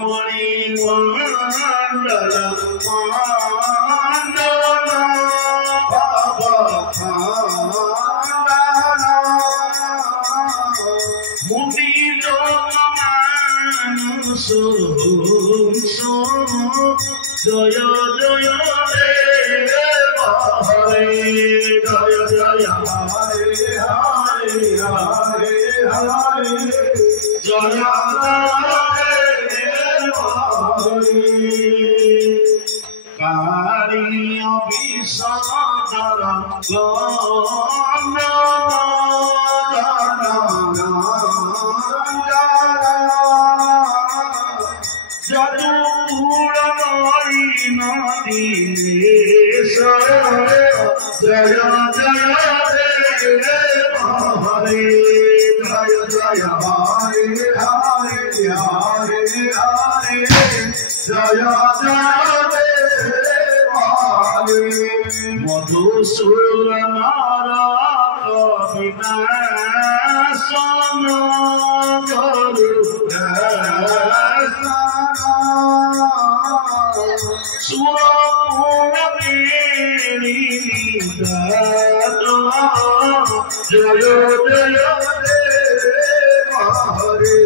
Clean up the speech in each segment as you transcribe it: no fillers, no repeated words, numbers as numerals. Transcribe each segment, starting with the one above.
मणिमण्डल मानना बाबा मुनि मानुष जय जय देव हरे जय जय हरे हरे हरे हरे जय कारिय विषादर जदूर नदीश जय जय देव हरे जय जय हरे हरे हरे हरे जय जय मधुसूर विनाशन सुरपूर्ण जय जय देव हरे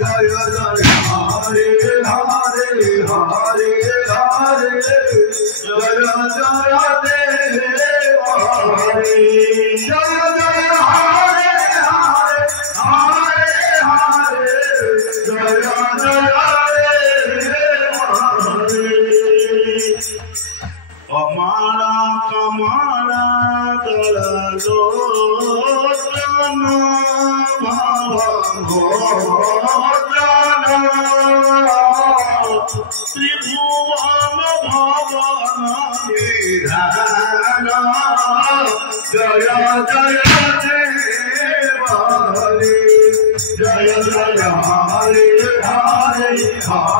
जय जय हरे हरे हरे हरे जय जय देव हरे जय जय हरे हरे हरे हरे जय जय देव हरे अमारा कमारा दलोचन त्रिभुवन भवन निधान जय जय देव हरे जय जय हरे हरे हरे